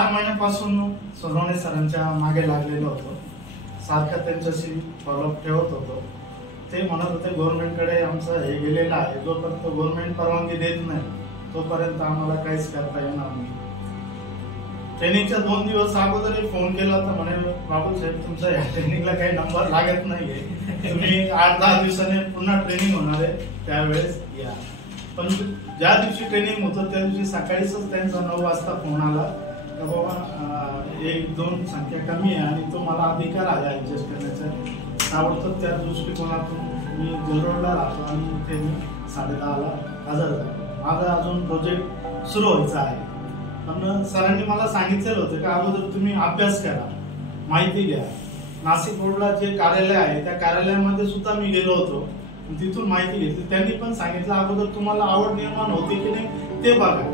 4 महिन्यापासून सोनवणे सरांच्या मागे लागलेलो होतो, सारखं त्यांच्याशी फॉलोअप ठेवत होतो। ते म्हणत होते गव्हर्नमेंटकडे आमचं हे गेलेलं आहे, जोपर्यंत गव्हर्नमेंट परवानगी देत नाही तोपर्यंत आम्हाला काहीच करता येणार नाही। ट्रेनिंगच्या 2 दिवस अगोदर फोन केला होता, म्हणे बाबू साहेब तुमचा या ट्रेनिंगला काही नंबर लागत नाहीये, तुम्ही 8-10 दिवसांनी पुन्हा ट्रेनिंग होणार आहे त्यावेळेस या। पण ज्या दिवशी ट्रेनिंग होतं त्या दिवशी सकाळीच त्यांचा 9 वाजता फोन आला की बाबा 1-2 संख्या कमी आहे आणि तो मला अधिकार आहे ऍडजस्ट करण्याचा। ताबडतोब त्या दृष्टिकोनातून मी जरूरला राहतो आणि ते मी 10:30ला हजर झालो। माझा अजून प्रोजेक्ट सुरू व्हायचा आहे, पण सरांनी मला सांगितलेलं होतं की अगोदर तुम्ही अभ्यास करा, माहिती घ्या। नाशिक रोडला जे कार्यालय आहे त्या कार्यालयामध्ये सुद्धा मी गेलो होतो, तिथून माहिती घेतली। त्यांनी पण सांगितलं अगोदर तुम्हाला आवड निर्माण होते की नाही ते बघा,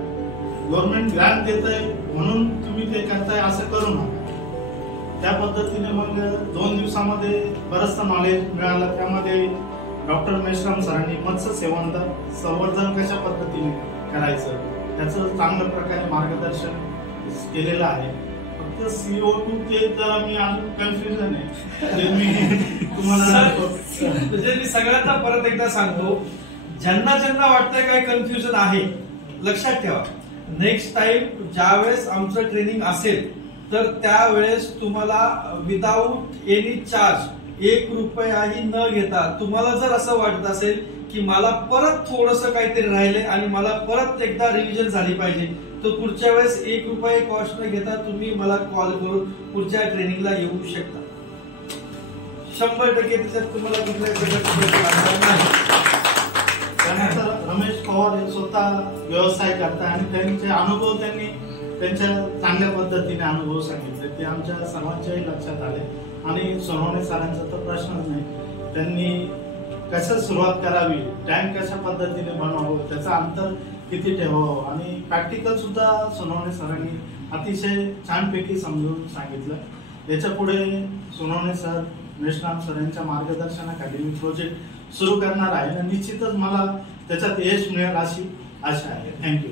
गव्हर्नमेंट ग्रँट देत आहे म्हणून तुम्ही ते करताय असं करू नका। त्या पद्धतीने मग 2 दिवसामध्ये बरंचसं नॉलेज मिळालं। त्यामध्ये डॉक्टर मेश्राम सरांनी मत्स्य संवर्धन कशा पद्धतीने करायचं त्याचं चांगल्या प्रकारे मार्गदर्शन केलेलं आहे। फक्त CO2 ते जरा मी अजून कन्फ्युजन आहे, मी तुम्हाला म्हणजे मी सगळ्यांना परत एकदा सांगतो, ज्यांना ज्यांना वाटतंय काय कन्फ्युजन आहे लक्षात ठेवा, नेक्स्ट टाइम ज्यावेळेस आमचं ट्रेनिंग असेल तर त्यावेळेस तुम्हाला विदाऊट एनी चार्ज 1 रुपयाही न घेता, तुम्हाला जर असं वाटत असेल की मला परत थोडंसं काहीतरी राहिलंय आणि मला परत एकदा रिव्हिजन झाली पाहिजे, तर पुढच्या वेळेस 1 रुपये कॉस्ट न घेता तुम्ही मला कॉल करून पुढच्या ट्रेनिंगला येऊ शकता। 100% त्याच्यात तुम्हाला कुठल्याही प्रकारची लागणार नाही। त्यानंतर रमेश पवार हे स्वतः व्यवसाय करतात आणि त्यांचे अनुभव त्यांनी त्यांच्या चांगल्या पद्धतीने अनुभव सांगितले, ते आमच्या सर्वांच्याही लक्षात आले। आणि सोनवणे सरांचा तर प्रश्नच नाही, त्यांनी कसं सुरुवात करावी, टँक कशा पद्धतीने बनवावं, त्याचं अंतर किती ठेवावं आणि प्रॅक्टिकल सुद्धा सोनवणे सरांनी अतिशय छानपैकी समजून सांगितलं। याच्या पुढे सोनवणे सर, मेश्राम सर यांच्या मार्गदर्शनाखाली मी प्रोजेक्ट सुरू करणार आहे आणि निश्चितच मला त्याच्यात यश मिळेल अशी आशा आहे। थँक्यू।